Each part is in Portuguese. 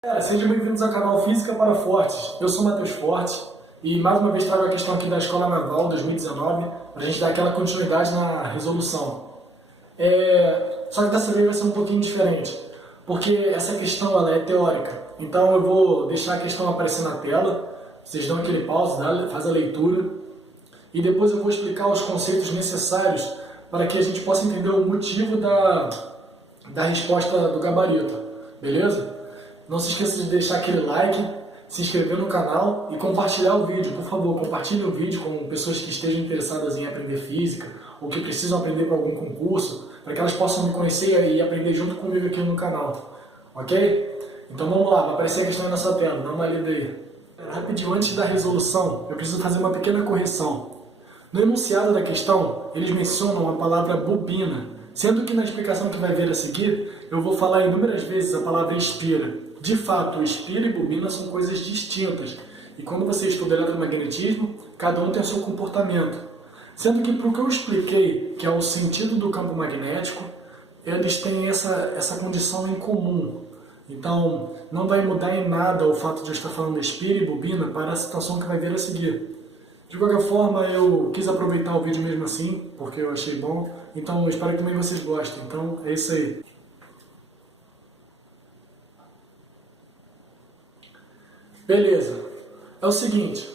Galera, sejam bem-vindos ao canal Física para Fortes. Eu sou o Matheus Forte e mais uma vez trago a questão aqui da Escola Naval 2019 para a gente dar aquela continuidade na resolução. Só que dessa vez vai ser um pouquinho diferente, porque essa questão ela é teórica. Então eu vou deixar a questão aparecer na tela, vocês dão aquele pause, faz a leitura e depois eu vou explicar os conceitos necessários para que a gente possa entender o motivo da resposta do gabarito, beleza? Não se esqueça de deixar aquele like, se inscrever no canal e compartilhar o vídeo. Por favor, compartilhe o vídeo com pessoas que estejam interessadas em aprender física ou que precisam aprender para algum concurso, para que elas possam me conhecer e aprender junto comigo aqui no canal. Ok? Então vamos lá, vai aparecer a questão aí na sua tela, dá uma lida aí. Rapidinho, antes da resolução, eu preciso fazer uma pequena correção. No enunciado da questão, eles mencionam a palavra bobina, sendo que na explicação que vai ver a seguir, eu vou falar inúmeras vezes a palavra espira. De fato, espira e bobina são coisas distintas, e quando você estuda eletromagnetismo, cada um tem o seu comportamento. Sendo que, para o que eu expliquei, que é o sentido do campo magnético, eles têm essa condição em comum. Então, não vai mudar em nada o fato de eu estar falando espira e bobina para a situação que vai ver a seguir. De qualquer forma, eu quis aproveitar o vídeo mesmo assim, porque eu achei bom, então eu espero que também vocês gostem. Então, é isso aí. Beleza, é o seguinte,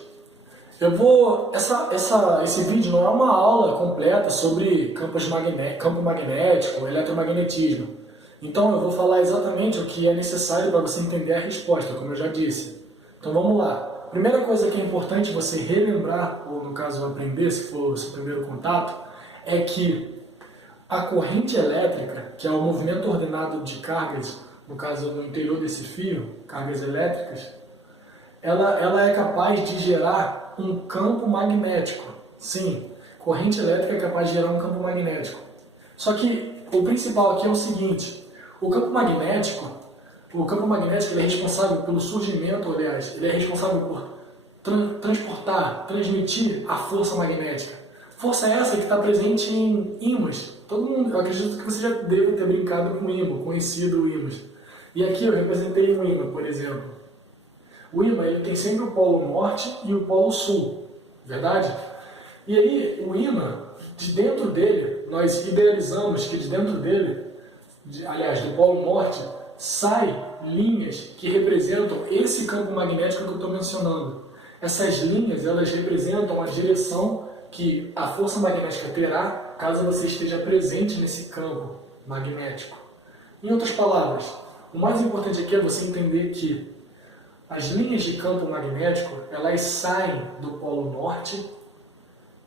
esse vídeo não é uma aula completa sobre campo magnético, eletromagnetismo. Então eu vou falar exatamente o que é necessário para você entender a resposta, como eu já disse. Então vamos lá. Primeira coisa que é importante você relembrar, ou no caso aprender, se for o seu primeiro contato, é que a corrente elétrica, que é o movimento ordenado de cargas, no caso no interior desse fio, cargas elétricas, ela é capaz de gerar um campo magnético. Sim, corrente elétrica é capaz de gerar um campo magnético. Só que o principal aqui é o seguinte, o campo magnético ele é responsável pelo surgimento, aliás, ele é responsável por transportar, transmitir a força magnética. Força essa que está presente em ímãs. Todo mundo, eu acredito que você já deve ter brincado com ímã, conhecido o ímãs. E aqui eu representei um ímã, por exemplo. O ímã ele tem sempre o polo norte e o polo sul, verdade? E aí o ímã, de dentro dele, nós idealizamos que de dentro dele, aliás, do polo norte, saem linhas que representam esse campo magnético que eu estou mencionando. Essas linhas, elas representam a direção que a força magnética terá caso você esteja presente nesse campo magnético. Em outras palavras, o mais importante aqui é você entender que as linhas de campo magnético, elas saem do polo norte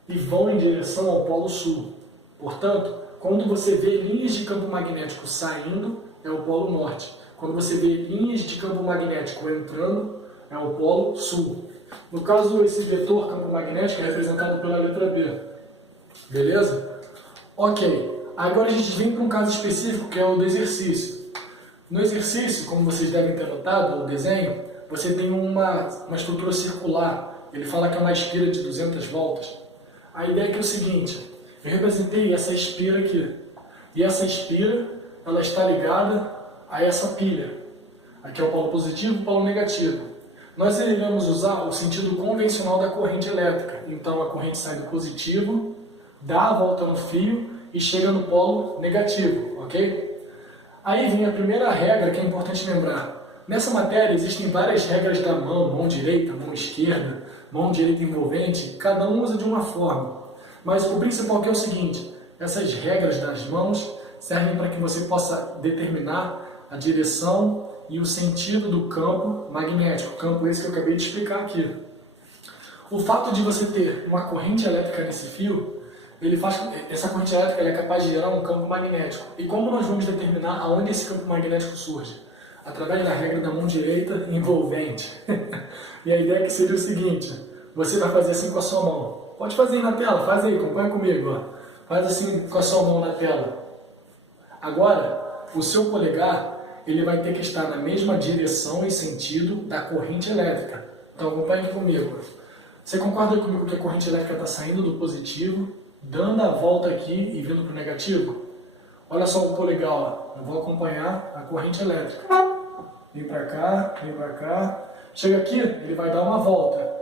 e vão em direção ao polo sul. Portanto, quando você vê linhas de campo magnético saindo, é o polo norte. Quando você vê linhas de campo magnético entrando, é o polo sul. No caso, esse vetor campo magnético é representado pela letra B. Beleza? Ok. Agora a gente vem para um caso específico, que é o do exercício. No exercício, como vocês devem ter notado, o desenho, você tem uma estrutura circular. Ele fala que é uma espira de 200 voltas. A ideia é que é o seguinte, eu representei essa espira aqui. E essa espira, ela está ligada a essa pilha. Aqui é o polo positivo e o polo negativo. Nós iremos usar o sentido convencional da corrente elétrica. Então a corrente sai do positivo, dá a volta no fio e chega no polo negativo, ok? Aí vem a primeira regra que é importante lembrar. Nessa matéria existem várias regras da mão direita, mão esquerda, mão direita envolvente, cada um usa de uma forma. Mas o principal aqui é o seguinte, essas regras das mãos servem para que você possa determinar a direção e o sentido do campo magnético, campo esse que eu acabei de explicar aqui. O fato de você ter uma corrente elétrica nesse fio, essa corrente elétrica é capaz de gerar um campo magnético. E como nós vamos determinar aonde esse campo magnético surge? Através da regra da mão direita envolvente. E a ideia é que seja o seguinte, você vai fazer assim com a sua mão. Pode fazer aí na tela, faz aí, acompanha comigo. Ó. Faz assim com a sua mão na tela. Agora, o seu polegar, ele vai ter que estar na mesma direção e sentido da corrente elétrica. Então acompanhe comigo. Você concorda comigo que a corrente elétrica está saindo do positivo, dando a volta aqui e vindo para o negativo? Olha só o polegar, ó. Eu vou acompanhar a corrente elétrica. vem para cá, vem para cá. Chega aqui, ele vai dar uma volta.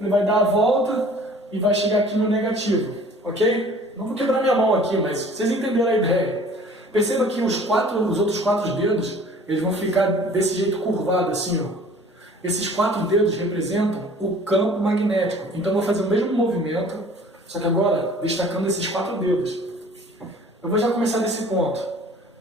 Ele vai dar a volta e vai chegar aqui no negativo, ok? Não vou quebrar minha mão aqui, mas vocês entenderam a ideia. Perceba que os outros quatro dedos, eles vão ficar desse jeito curvado, assim, ó. Esses quatro dedos representam o campo magnético. Então eu vou fazer o mesmo movimento, só que agora destacando esses quatro dedos. Eu vou já começar desse ponto.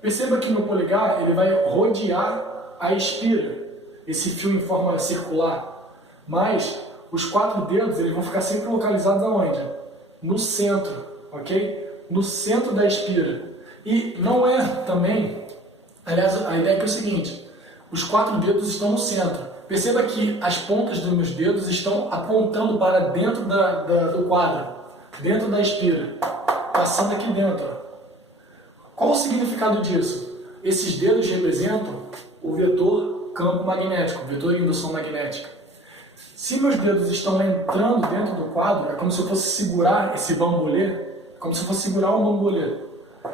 Perceba que no polegar ele vai rodear a espira, esse fio em forma circular. Mas os quatro dedos eles vão ficar sempre localizados aonde? No centro, ok? No centro da espira. E não é também, aliás, a ideia é que é o seguinte, os quatro dedos estão no centro. Perceba que as pontas dos meus dedos estão apontando para dentro do quadro, dentro da espira, passando aqui dentro. Qual o significado disso? Esses dedos representam o vetor campo magnético, o vetor indução magnética. Se meus dedos estão entrando dentro do quadro, é como se eu fosse segurar esse bambolê, como se eu fosse segurar um bambolê.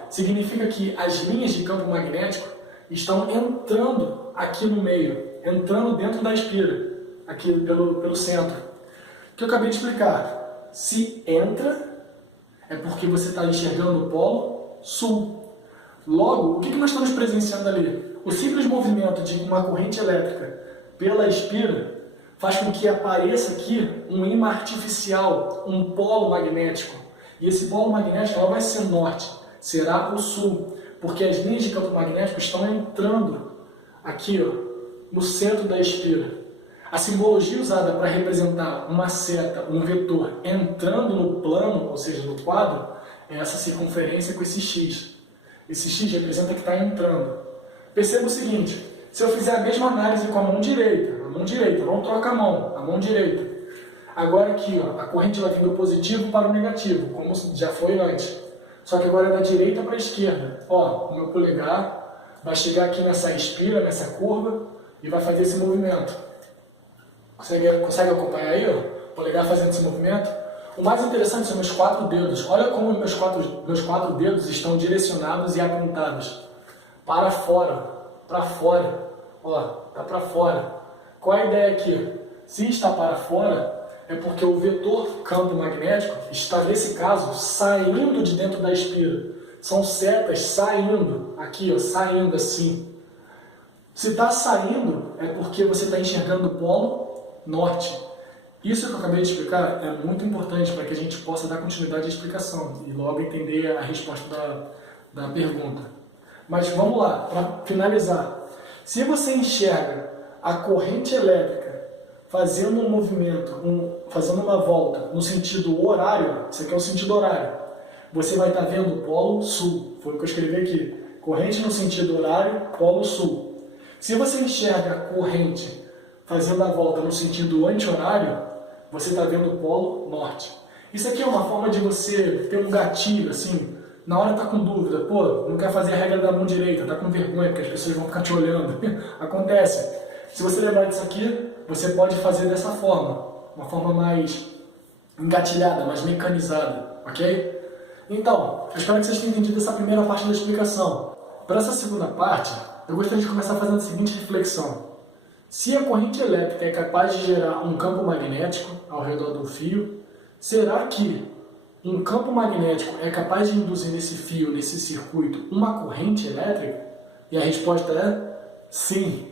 Significa que as linhas de campo magnético estão entrando aqui no meio, entrando dentro da espira, aqui pelo centro. O que eu acabei de explicar. Se entra, é porque você está enxergando o polo sul. Logo, o que nós estamos presenciando ali? O simples movimento de uma corrente elétrica pela espira faz com que apareça aqui um ímã artificial, um polo magnético. E esse polo magnético ela vai ser norte, será o sul, porque as linhas de campo magnético estão entrando aqui, ó, no centro da espira. A simbologia usada para representar uma seta, um vetor entrando no plano, ou seja, no quadro, é essa circunferência com esse X. Esse X representa que está entrando. Perceba o seguinte, se eu fizer a mesma análise com a mão direita, não troca a mão direita. Agora aqui, ó, a corrente ela vem do positivo para o negativo, como já foi antes. Só que agora é da direita para a esquerda. Ó, o meu polegar vai chegar aqui nessa espira, nessa curva, e vai fazer esse movimento. Consegue acompanhar aí, ó? O polegar fazendo esse movimento? O mais interessante são meus quatro dedos. Olha como meus quatro dedos estão direcionados e apontados para fora. Para fora. Ó, tá para fora. Qual é a ideia aqui? Se está para fora, é porque o vetor campo magnético está, nesse caso, saindo de dentro da espira. São setas saindo, aqui, ó, saindo assim. Se está saindo, é porque você está enxergando o polo norte. Isso que eu acabei de explicar é muito importante para que a gente possa dar continuidade à explicação e logo entender a resposta da pergunta. Mas vamos lá, para finalizar. Se você enxerga a corrente elétrica fazendo um movimento, fazendo uma volta no sentido horário, isso aqui é o sentido horário, você vai estar vendo o polo sul. Foi o que eu escrevi aqui. Corrente no sentido horário, polo sul. Se você enxerga a corrente fazendo a volta no sentido anti-horário, você está vendo o polo norte. Isso aqui é uma forma de você ter um gatilho, assim, na hora está com dúvida, pô, não quer fazer a regra da mão direita, está com vergonha, porque as pessoas vão ficar te olhando. Acontece. Se você lembrar disso aqui, você pode fazer dessa forma, uma forma mais engatilhada, mais mecanizada, ok? Então, eu espero que vocês tenham entendido essa primeira parte da explicação. Para essa segunda parte, eu gostaria de começar fazendo a seguinte reflexão. Se a corrente elétrica é capaz de gerar um campo magnético ao redor do fio, será que um campo magnético é capaz de induzir nesse fio, nesse circuito, uma corrente elétrica? E a resposta é sim.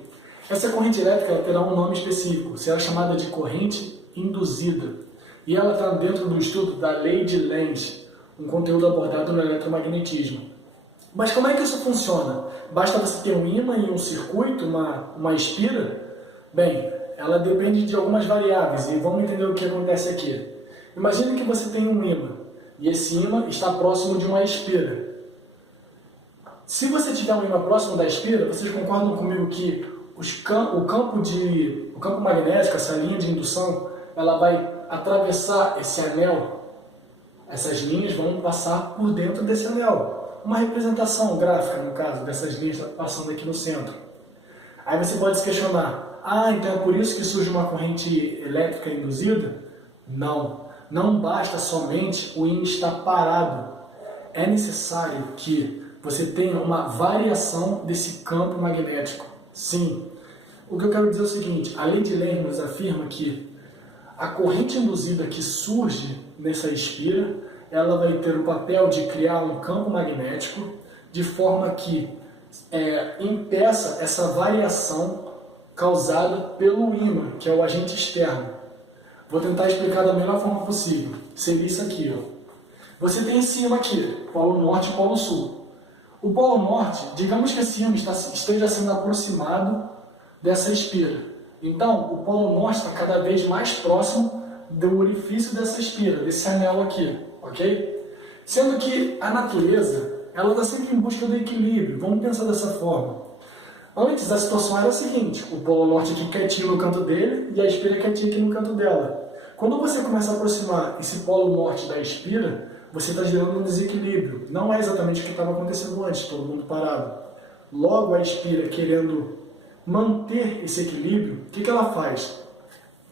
Essa corrente elétrica ela terá um nome específico, será chamada de corrente induzida. E ela está dentro do estudo da lei de Lenz, um conteúdo abordado no eletromagnetismo. Mas como é que isso funciona? Basta você ter um ímã e um circuito, uma espira? Bem, ela depende de algumas variáveis e vamos entender o que acontece aqui. Imagine que você tem um ímã e esse ímã está próximo de uma espira. Se você tiver um ímã próximo da espira, vocês concordam comigo que o campo magnético, essa linha de indução, ela vai atravessar esse anel? Essas linhas vão passar por dentro desse anel. Uma representação gráfica, no caso, dessas linhas passando aqui no centro. Aí você pode se questionar, então é por isso que surge uma corrente elétrica induzida? Não, não basta somente o ímã estar parado. É necessário que você tenha uma variação desse campo magnético. Sim, O que eu quero dizer é o seguinte, a lei de Leibniz afirma que a corrente induzida que surge nessa espira, ela vai ter o papel de criar um campo magnético de forma que impeça essa variação causada pelo ímã, que é o agente externo. Vou tentar explicar da melhor forma possível. Seria isso aqui, ó. Você tem esse ímã aqui, polo norte e polo sul. O polo norte, digamos que esse ímã esteja sendo aproximado dessa espira. Então, o polo norte está cada vez mais próximo do orifício dessa espira, desse anel aqui, ok? Sendo que a natureza, ela está sempre em busca do equilíbrio. Vamos pensar dessa forma. Antes, a situação era a seguinte, o polo norte aqui quietinho no canto dele e a espira quietinha aqui no canto dela. Quando você começa a aproximar esse polo norte da espira, você está gerando um desequilíbrio. Não é exatamente o que estava acontecendo antes, todo mundo parado. Logo, a espira querendo manter esse equilíbrio, o que ela faz?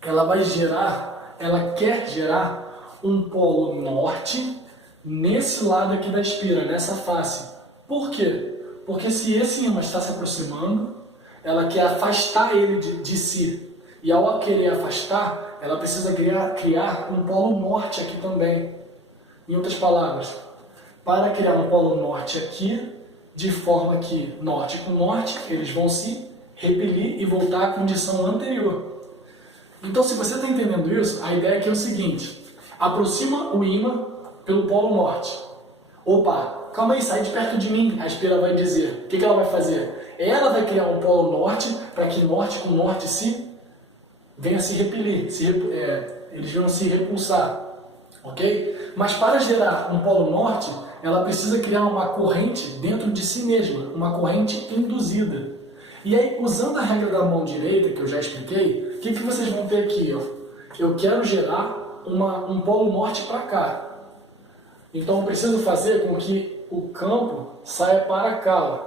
Ela quer gerar um polo norte nesse lado aqui da espira, nessa face. Por quê? Porque se esse ímã está se aproximando, ela quer afastar ele de si. E ao querer afastar, ela precisa criar um polo norte aqui também. Em outras palavras, para criar um polo norte aqui, de forma que norte com norte, eles vão se repelir e voltar à condição anterior. Então, se você está entendendo isso, a ideia aqui é o seguinte, aproxima o ímã pelo polo norte. Opa, calma aí, sai de perto de mim, a espira vai dizer. O que ela vai fazer? Ela vai criar um polo norte para que norte com norte venha se repelir, eles vão se repulsar. Ok? Mas para gerar um polo norte, ela precisa criar uma corrente dentro de si mesma, uma corrente induzida. E aí, usando a regra da mão direita, que eu já expliquei, o que vocês vão ter aqui? Ó? Eu quero gerar um polo norte para cá. Então eu preciso fazer com que o campo saia para cá, ó,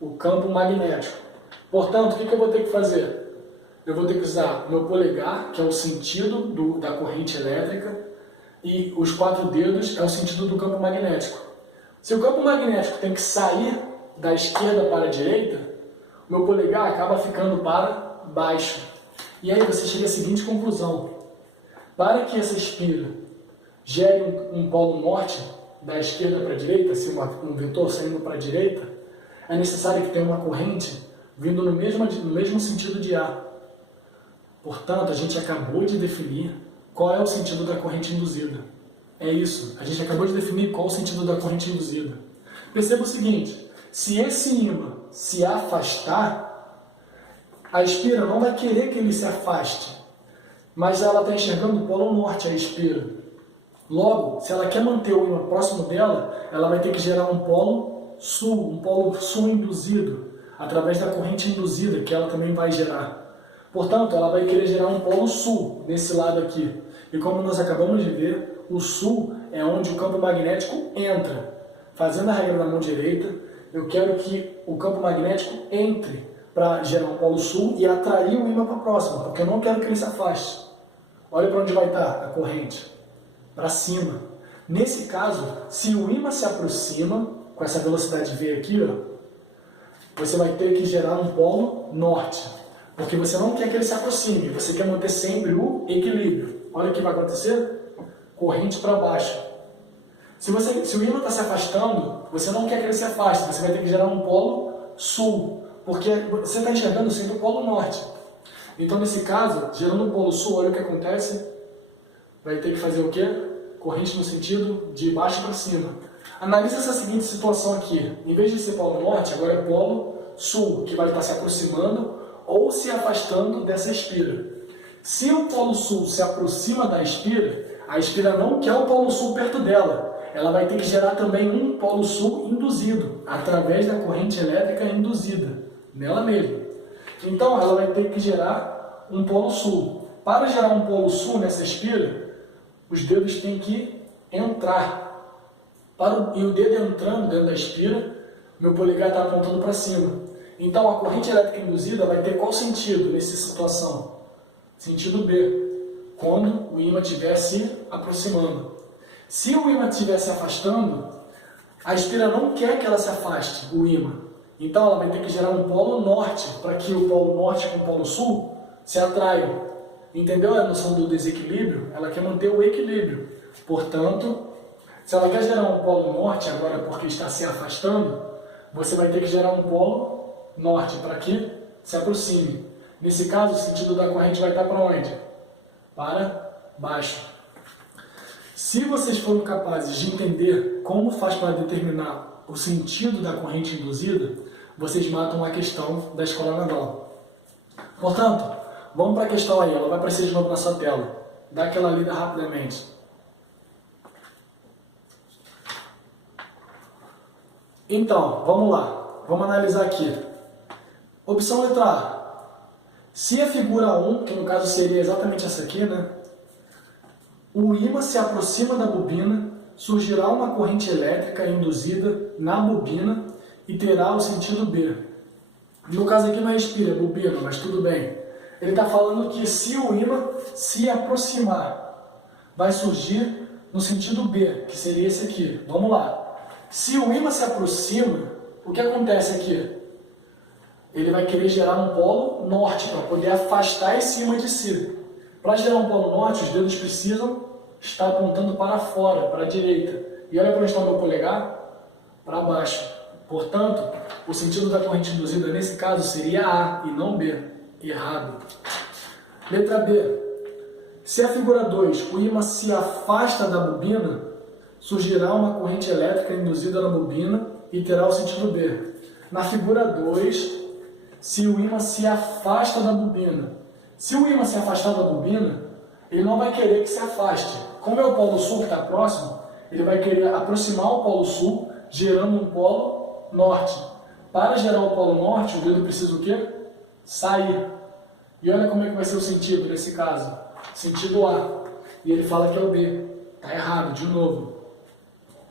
o campo magnético. Portanto, o que eu vou ter que fazer? Eu vou ter que usar meu polegar, que é o sentido da corrente elétrica, e os 4 dedos é o sentido do campo magnético. Se o campo magnético tem que sair da esquerda para a direita, o meu polegar acaba ficando para baixo. E aí você chega à seguinte conclusão. Para que essa espira gere um polo norte da esquerda para a direita, se um vetor saindo para a direita, é necessário que tenha uma corrente vindo no mesmo sentido de A. Portanto, a gente acabou de definir qual é o sentido da corrente induzida. É isso, a gente acabou de definir qual é o sentido da corrente induzida. Perceba o seguinte, se esse ímã se afastar, a espira não vai querer que ele se afaste, mas ela está enxergando o polo norte, a espira. Logo, se ela quer manter o ímã próximo dela, ela vai ter que gerar um polo sul induzido, através da corrente induzida, que ela também vai gerar. Portanto, ela vai querer gerar um polo sul, nesse lado aqui. E como nós acabamos de ver, o sul é onde o campo magnético entra. Fazendo a regra da mão direita, eu quero que o campo magnético entre para gerar um polo sul e atrair o ímã para próximo, porque eu não quero que ele se afaste. Olha para onde vai estar a corrente. Para cima. Nesse caso, se o ímã se aproxima, com essa velocidade V aqui, ó, você vai ter que gerar um polo norte. Porque você não quer que ele se aproxime, você quer manter sempre o equilíbrio. Olha o que vai acontecer. Corrente para baixo. Se o ímã está se afastando, você não quer que ele se afaste, você vai ter que gerar um polo sul. Porque você está enxergando sempre o polo norte. Então, nesse caso, gerando um polo sul, olha o que acontece. Vai ter que fazer o quê? Corrente no sentido de baixo para cima. Analisa essa seguinte situação aqui. Em vez de ser polo norte, agora é polo sul, que vai estar se aproximando ou se afastando dessa espira. Se o polo sul se aproxima da espira, a espira não quer o polo sul perto dela. Ela vai ter que gerar também um polo sul induzido, através da corrente elétrica induzida, nela mesma. Então, ela vai ter que gerar um polo sul. Para gerar um polo sul nessa espira, os dedos têm que entrar. E o dedo entrando dentro da espira, meu polegar está apontando para cima. Então, a corrente elétrica induzida vai ter qual sentido nessa situação? Sentido B, quando o ímã estiver se aproximando. Se o ímã estiver se afastando, a espira não quer que ela se afaste, o ímã. Então ela vai ter que gerar um polo norte, para que o polo norte com o polo sul se atraiam. Entendeu a noção do desequilíbrio? Ela quer manter o equilíbrio. Portanto, se ela quer gerar um polo norte agora porque está se afastando, você vai ter que gerar um polo norte para que se aproxime. Nesse caso, o sentido da corrente vai estar para onde? Para baixo. Se vocês foram capazes de entender como faz para determinar o sentido da corrente induzida, vocês matam a questão da escola naval. Portanto, vamos para a questão aí, ela vai aparecer de novo na sua tela. Dá aquela lida rapidamente. Então, vamos lá. Vamos analisar aqui. Opção letra A. Se a figura 1, que no caso seria exatamente essa aqui, né? O ímã se aproxima da bobina, surgirá uma corrente elétrica induzida na bobina e terá o sentido B. No caso aqui não é espira, é bobina, mas tudo bem. Ele está falando que se o ímã se aproximar, vai surgir no sentido B, que seria esse aqui. Vamos lá. Se o ímã se aproxima, o que acontece aqui? Ele vai querer gerar um polo norte para poder afastar esse ímã de si. Para gerar um polo norte, os dedos precisam estar apontando para fora, para a direita. E olha para onde está o meu polegar? Para baixo. Portanto, o sentido da corrente induzida nesse caso seria A e não B. Errado. Letra B. Se a figura 2, o ímã se afasta da bobina, surgirá uma corrente elétrica induzida na bobina e terá o sentido B. Na figura 2, se o ímã se afasta da bobina. Se o ímã se afastar da bobina, ele não vai querer que se afaste. Como é o polo sul que está próximo, ele vai querer aproximar o polo sul, gerando um polo norte. Para gerar o polo norte, o dedo precisa o quê? Sair. E olha como é que vai ser o sentido nesse caso. Sentido A. E ele fala que é o B. Está errado, de novo.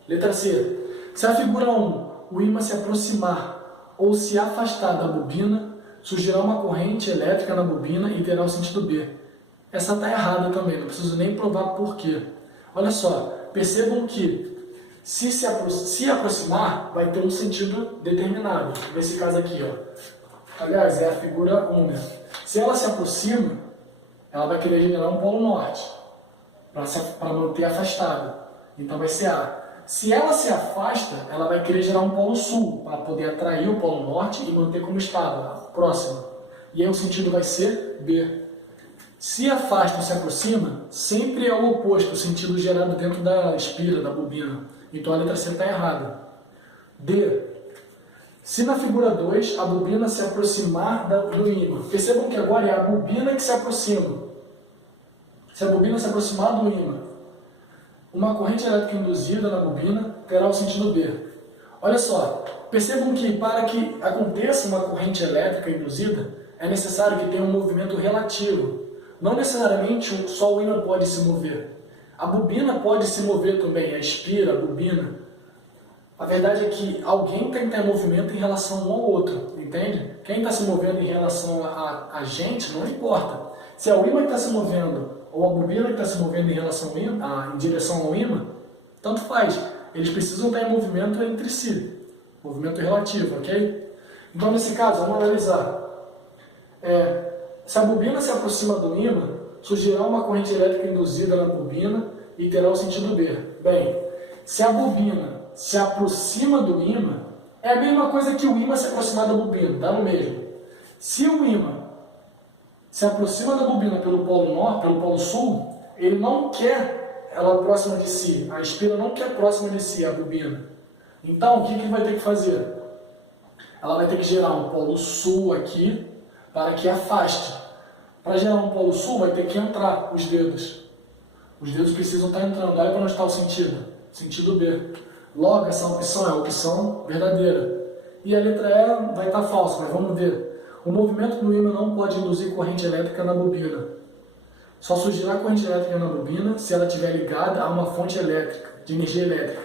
Letra C. Se a figura 1, o ímã se aproximar ou se afastar da bobina, surgirá uma corrente elétrica na bobina e terá o sentido B. Essa está errada também, não preciso nem provar por quê. Olha só, percebam que se aproximar, vai ter um sentido determinado. Nesse caso aqui, ó. Aliás, é a figura 1, né? Se ela se aproxima, ela vai querer generar um polo norte, para manter afastada. Então vai ser A. Se ela se afasta, ela vai querer gerar um polo sul, para poder atrair o polo norte e manter como estava, próximo. E aí o sentido vai ser B. Se afasta ou se aproxima, sempre é o oposto, o sentido gerado dentro da espira, da bobina. Então a letra C está errada. D. Se na figura 2 a bobina se aproximar do ímã. Percebam que agora é a bobina que se aproxima. Se a bobina se aproximar do ímã, uma corrente elétrica induzida na bobina terá o sentido B. Olha só, percebam que para que aconteça uma corrente elétrica induzida, é necessário que tenha um movimento relativo. Não necessariamente só o ímã pode se mover. A bobina pode se mover também, a espira, a bobina. A verdade é que alguém tem que ter movimento em relação um ao outro, entende? Quem está se movendo em relação a gente, não importa. Se é o ímã que está se movendo ou a bobina que está se movendo em relação ao ímã, em direção ao ímã, tanto faz. Eles precisam estar em movimento entre si. Movimento relativo, ok? Então, nesse caso, vamos analisar. Se a bobina se aproxima do ímã, surgirá uma corrente elétrica induzida na bobina e terá o sentido B. Bem, se a bobina se aproxima do ímã, é a mesma coisa que o ímã se aproximar da bobina, dá no mesmo. Se o ímã se aproxima da bobina pelo polo norte, pelo polo sul, ele não quer ela próxima de si, a espira não quer próxima de si a bobina. Então, o que ele vai ter que fazer? Ela vai ter que gerar um polo sul aqui, para que afaste. Para gerar um polo sul, vai ter que entrar os dedos. Os dedos precisam estar entrando. Olha para onde está o sentido. Sentido B. Logo, essa opção é a opção verdadeira. E a letra E vai estar falsa, mas vamos ver. O movimento do ímã não pode induzir corrente elétrica na bobina. Só surgirá corrente elétrica na bobina se ela estiver ligada a uma fonte elétrica, de energia elétrica.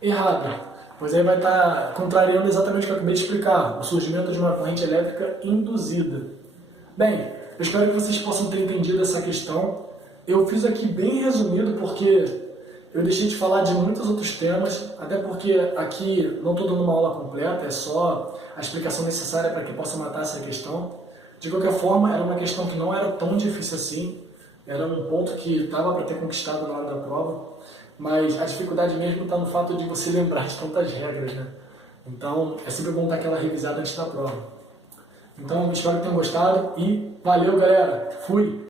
Errado. Pois aí vai estar contrariando exatamente o que eu acabei de explicar, o surgimento de uma corrente elétrica induzida. Bem, eu espero que vocês possam ter entendido essa questão. Eu fiz aqui bem resumido porque Eu deixei de falar de muitos outros temas, até porque aqui não estou dando uma aula completa, é só a explicação necessária para que possa matar essa questão. De qualquer forma, era uma questão que não era tão difícil assim, era um ponto que dava para ter conquistado na hora da prova, mas a dificuldade mesmo está no fato de você lembrar de tantas regras, né? Então, é sempre bom dar aquela revisada antes da prova. Então, espero que tenham gostado e valeu, galera! Fui!